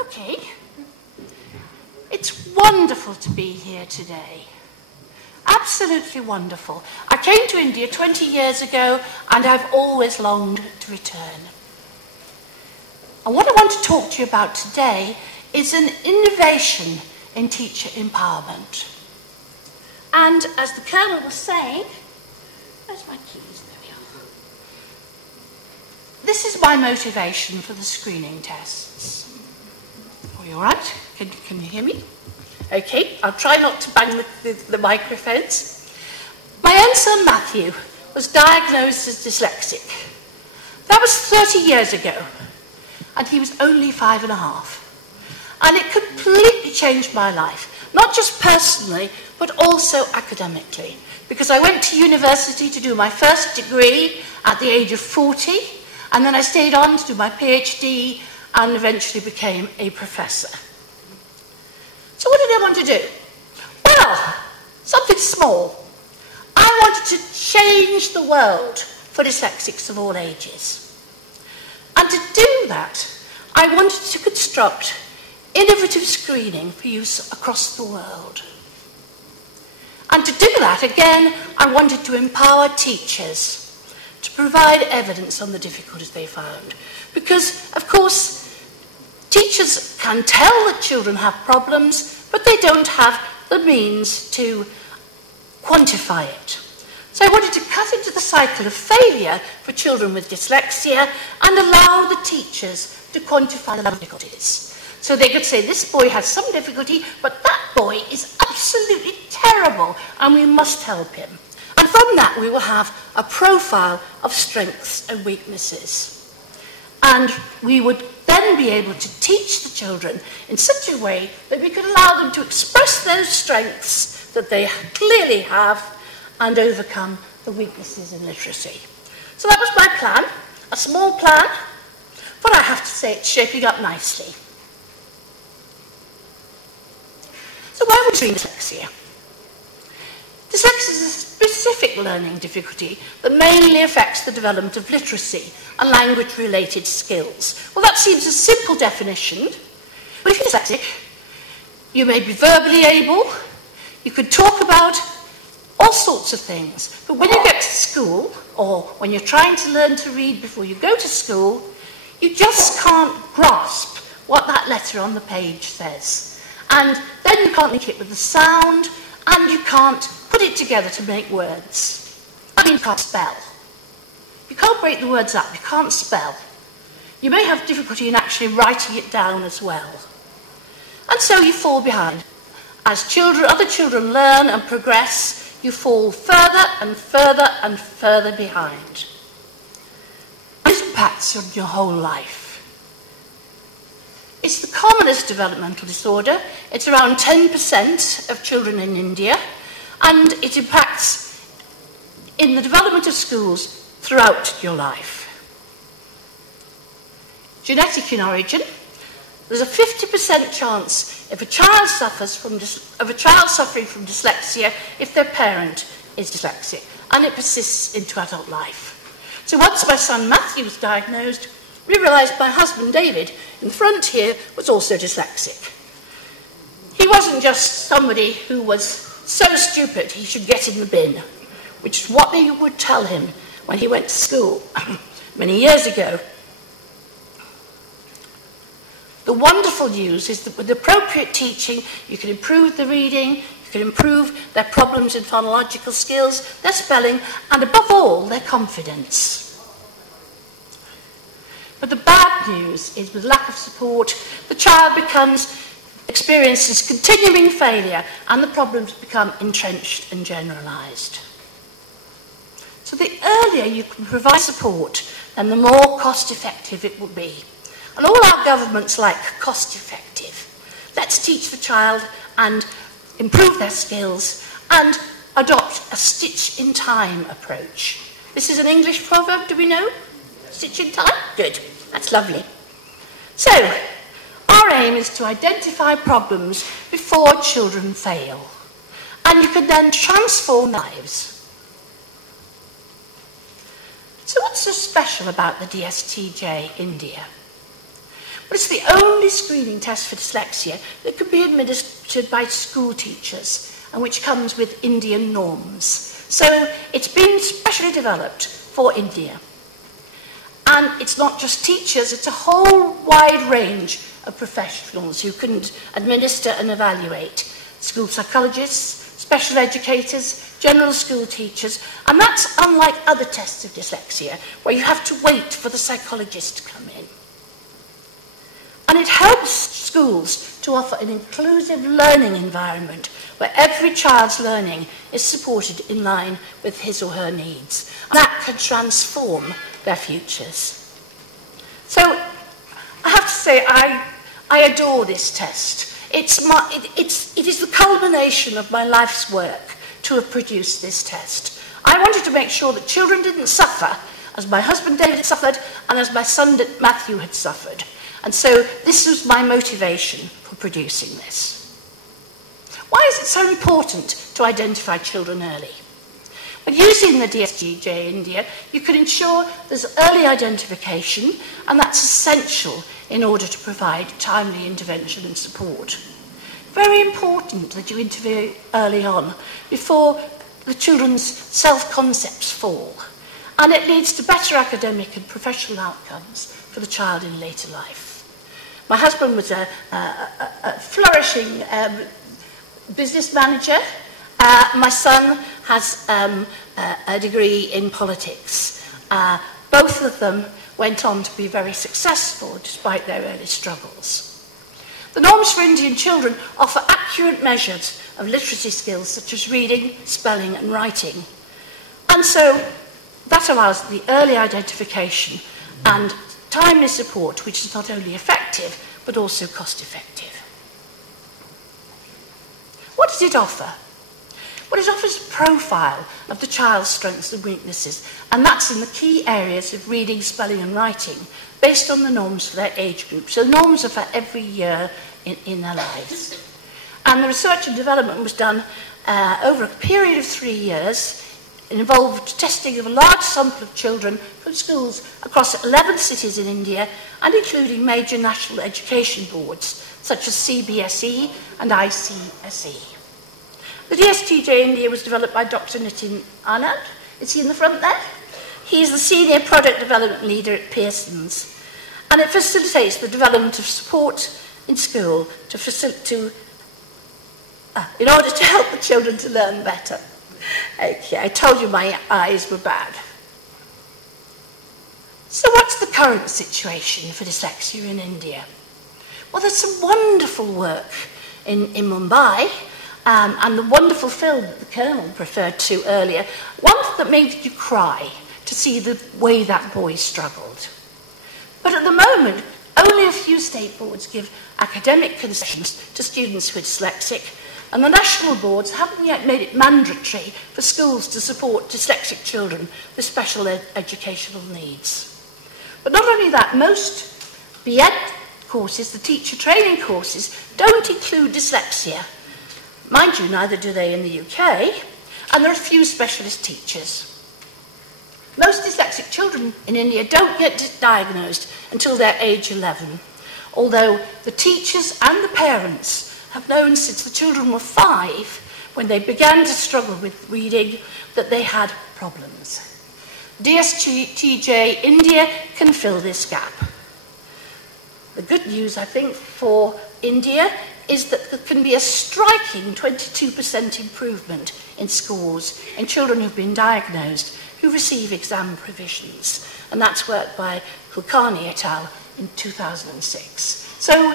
Okay. It's wonderful to be here today. Absolutely wonderful. I came to India 20 years ago and I've always longed to return. And what I want to talk to you about today is an innovation in teacher empowerment. And as the Colonel was saying, where's my keys? There we are. This is my motivation for the screening tests. Are you all right? Can you hear me? Okay, I'll try not to bang the microphones. My own son Matthew was diagnosed as dyslexic. That was 30 years ago, and he was only 5.5. And it completely changed my life, not just personally, but also academically, because I went to university to do my first degree at the age of 40, and then I stayed on to do my PhD and eventually became a professor. So what did I want to do? Well, something small. I wanted to change the world for dyslexics of all ages. And to do that, I wanted to construct innovative screening for use across the world. And to do that, again, I wanted to empower teachers to provide evidence on the difficulties they found. Because, of course, teachers can tell that children have problems, but they don't have the means to quantify it. So I wanted to cut into the cycle of failure for children with dyslexia and allow the teachers to quantify the difficulties. So they could say, this boy has some difficulty, but that boy is absolutely terrible, and we must help him. And from that, we will have a profile of strengths and weaknesses. And we would then be able to teach the children in such a way that we could allow them to express those strengths that they clearly have and overcome the weaknesses in literacy. So that was my plan, a small plan, but I have to say it's shaping up nicely. So why would we treat dyslexia? Dyslexia is a specific learning difficulty that mainly affects the development of literacy and language-related skills. Well, that seems a simple definition, but if you're dyslexic, you may be verbally able, you could talk about all sorts of things, but when you get to school, or when you're trying to learn to read before you go to school, you just can't grasp what that letter on the page says. And then you can't link it with the sound, and you can't put it together to make words. I mean, you can't spell. You can't break the words up, you can't spell. You may have difficulty in actually writing it down as well. And so you fall behind. As other children learn and progress, you fall further and further and further behind. It impacts on your whole life. It's the commonest developmental disorder. It's around 10% of children in India, and it impacts in the development of schools throughout your life. Genetic in origin. There's a 50% chance of a child suffering from dyslexia if their parent is dyslexic, and it persists into adult life. So once my son Matthew was diagnosed, we realised my husband David in the front here was also dyslexic. He wasn't just somebody who was so stupid he should get in the bin, which is what they would tell him when he went to school many years ago. The wonderful news is that with appropriate teaching, you can improve the reading, you can improve their problems in phonological skills, their spelling, and above all, their confidence. But the bad news is with lack of support, the child experiences continuing failure, and the problems become entrenched and generalised. So the earlier you can provide support, then the more cost-effective it will be. And all our governments like cost-effective. Let's teach the child and improve their skills and adopt a stitch-in-time approach. This is an English proverb, do we know? Stitch in time? Good. That's lovely. So, our aim is to identify problems before children fail. And you can then transform lives. So what's so special about the DSTJ India? But it's the only screening test for dyslexia that can be administered by school teachers and which comes with Indian norms. So it's been specially developed for India. And it's not just teachers, it's a whole wide range of professionals who can administer and evaluate. School psychologists, special educators, general school teachers, and that's unlike other tests of dyslexia, where you have to wait for the psychologist to come in. And it helps schools to offer an inclusive learning environment where every child's learning is supported in line with his or her needs. And that can transform their futures. So I have to say I adore this test. It is the culmination of my life's work to have produced this test. I wanted to make sure that children didn't suffer as my husband David suffered and as my son Matthew had suffered. And so this was my motivation for producing this. Why is it so important to identify children early? Well, using the DSGJ India, you can ensure there's early identification, and that's essential in order to provide timely intervention and support. Very important that you intervene early on before the children's self-concepts fall, and it leads to better academic and professional outcomes for the child in later life. My husband was a flourishing business manager. My son has a degree in politics. Both of them went on to be very successful despite their early struggles. The norms for Indian children offer accurate measures of literacy skills such as reading, spelling and writing. And so that allows the early identification and timely support, which is not only effective but also cost effective. What does it offer? Well, it offers a profile of the child's strengths and weaknesses, and that's in the key areas of reading, spelling and writing, based on the norms for their age group. So norms are for every year in their lives. And the research and development was done over a period of 3 years. It involved testing of a large sample of children from schools across 11 cities in India, and including major national education boards, such as CBSE and ICSE. The DSTJ India was developed by Dr. Nitin Anand. Is he in the front there? He's the Senior Product Development Leader at Pearson's. And it facilitates the development of support in school in order to help the children to learn better. Okay, I told you my eyes were bad. So what's the current situation for dyslexia in India? Well, there's some wonderful work in Mumbai, and the wonderful film that the Colonel referred to earlier, one that made you cry to see the way that boy struggled. But at the moment, only a few state boards give academic concessions to students who are dyslexic, and the national boards haven't yet made it mandatory for schools to support dyslexic children with special educational needs. But not only that, most BEd courses, the teacher training courses, don't include dyslexia. Mind you, neither do they in the UK, and there are few specialist teachers. Most dyslexic children in India don't get diagnosed until they're age 11, although the teachers and the parents have known since the children were 5, when they began to struggle with reading, that they had problems. DSTJ India can fill this gap. The good news, I think, for India is that there can be a striking 22% improvement in scores in children who've been diagnosed who receive exam provisions. And that's work by Kulkarni et al. In 2006. So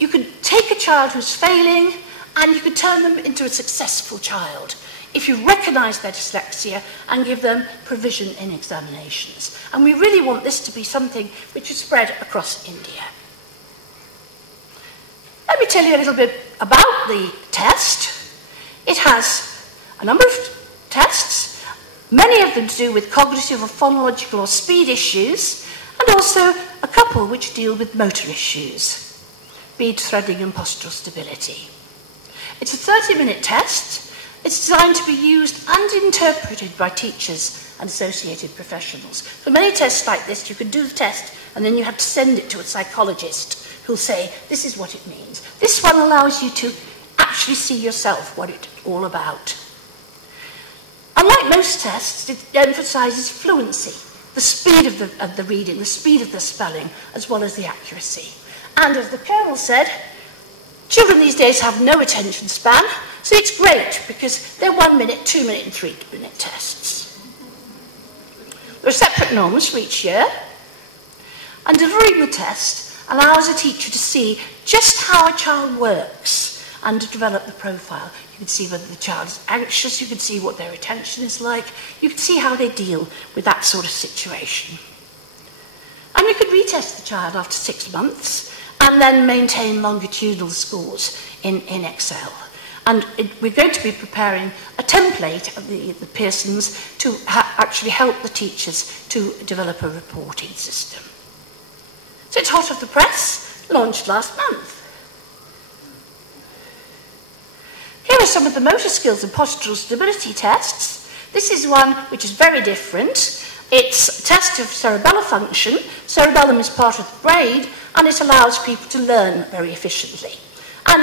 you can take a child who's failing and you can turn them into a successful child if you recognise their dyslexia and give them provision in examinations. And we really want this to be something which is spread across India. Let me tell you a little bit about the test. It has a number of tests, many of them to do with cognitive or phonological or speed issues, and also a couple which deal with motor issues, bead threading and postural stability. It's a 30-minute test, It's designed to be used and interpreted by teachers and associated professionals. For many tests like this, you can do the test and then you have to send it to a psychologist who'll say, this is what it means. This one allows you to actually see yourself what it's all about. Unlike most tests, it emphasises fluency, the speed of the reading, the speed of the spelling, as well as the accuracy. And as the Colonel said, children these days have no attention span, so it's great because they're 1 minute, 2 minute and 3 minute tests. There are separate norms for each year, and delivering the test allows a teacher to see just how a child works and to develop the profile. You can see whether the child is anxious, you can see what their attention is like, you can see how they deal with that sort of situation. And you could retest the child after 6 months and then maintain longitudinal scores in Excel. And we're going to be preparing a template of the Pearsons to actually help the teachers to develop a reporting system. So it's hot off the press, launched last month. Here are some of the motor skills and postural stability tests. This is one which is very different. It's a test of cerebellar function. Cerebellum is part of the brain, and it allows people to learn very efficiently. And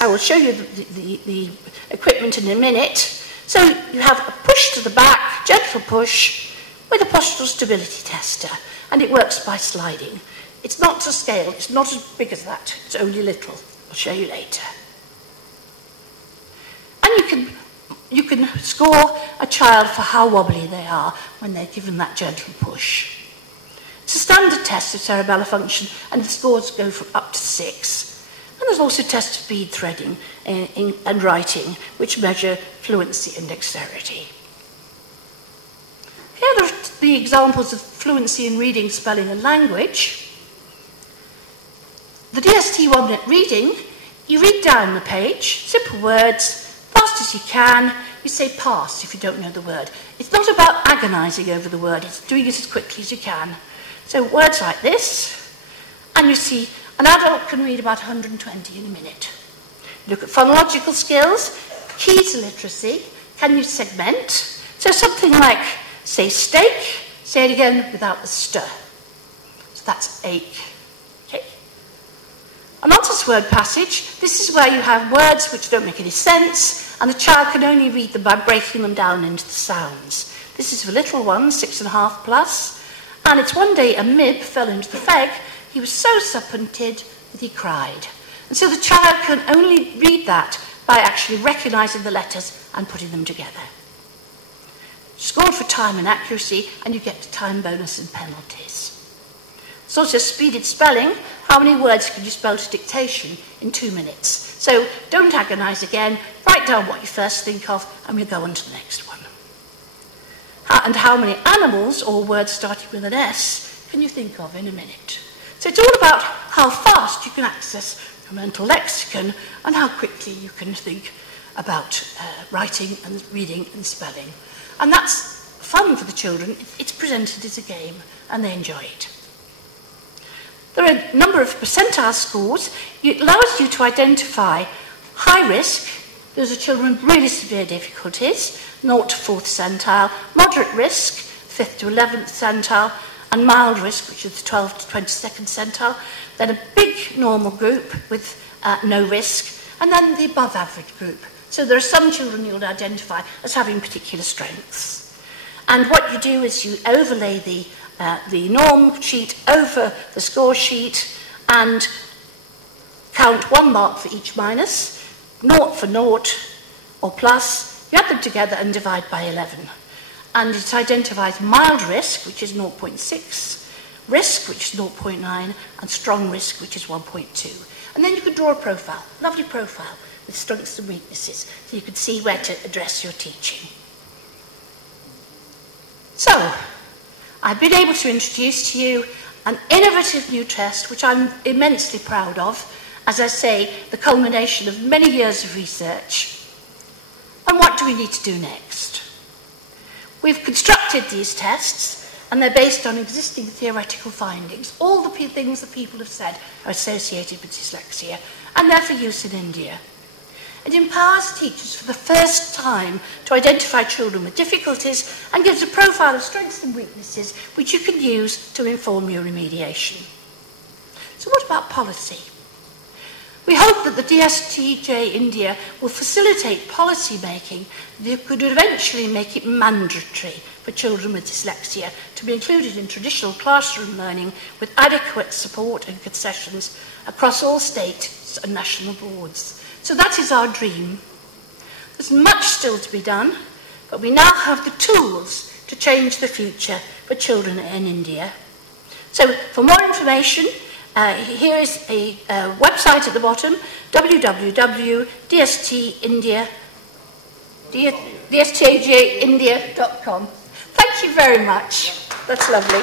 I will show you the equipment in a minute. So you have a push to the back, gentle push, with a postural stability tester, and it works by sliding. It's not to scale, it's not as big as that, it's only little. I'll show you later. And you can score a child for how wobbly they are when they're given that gentle push. It's a standard test of cerebellar function, and the scores go from up to 6. And there's also tests of bead threading and writing, which measure fluency and dexterity. Here are the examples of fluency in reading, spelling and language. The DST 1 minute reading, you read down the page, simple words, fast as you can, you say pass if you don't know the word. It's not about agonising over the word, it's doing it as quickly as you can. So words like this, and you see an adult can read about 120 in a minute. Look at phonological skills, key to literacy, can you segment? So something like, say steak, say it again without the stir. So that's ache. Okay. A nonsense word passage, this is where you have words which don't make any sense, and the child can only read them by breaking them down into the sounds. This is for little ones, 6.5 plus, and it's one day a mib fell into the feg. He was so suppunted that he cried. And so the child can only read that by actually recognising the letters and putting them together. Scored for time and accuracy, and you get the time bonus and penalties. It's also speeded spelling. How many words can you spell to dictation in 2 minutes? So don't agonise again, write down what you first think of, and we'll go on to the next one. And how many animals or words starting with an S can you think of in a minute? So it's all about how fast you can access your mental lexicon and how quickly you can think about writing and reading and spelling. And that's fun for the children. It's presented as a game and they enjoy it. There are a number of percentile scores. It allows you to identify high risk, those are children with really severe difficulties, 0 to 4th centile, moderate risk, 5th to 11th centile, and mild risk, which is the 12th to 22nd centile, then a big normal group with no risk, and then the above average group. So there are some children you'll identify as having particular strengths. And what you do is you overlay the norm sheet over the score sheet and count 1 mark for each minus, 0 for 0 or plus, you add them together and divide by 11. And it identifies mild risk, which is 0.6, risk, which is 0.9, and strong risk, which is 1.2. And then you can draw a profile, lovely profile, with strengths and weaknesses, so you can see where to address your teaching. So, I've been able to introduce to you an innovative new test, which I'm immensely proud of, as I say, the culmination of many years of research. And what do we need to do next? We've constructed these tests, and they're based on existing theoretical findings. All the things that people have said are associated with dyslexia, and they're for use in India. It empowers teachers for the first time to identify children with difficulties and gives a profile of strengths and weaknesses which you can use to inform your remediation. So what about policy? We hope that the DSTJ India will facilitate policy making that could eventually make it mandatory for children with dyslexia to be included in traditional classroom learning with adequate support and concessions across all states and national boards. So that is our dream. There's much still to be done, but we now have the tools to change the future for children in India. So for more information, here is a website at the bottom, www.dstjindia.com. Thank you very much. That's lovely.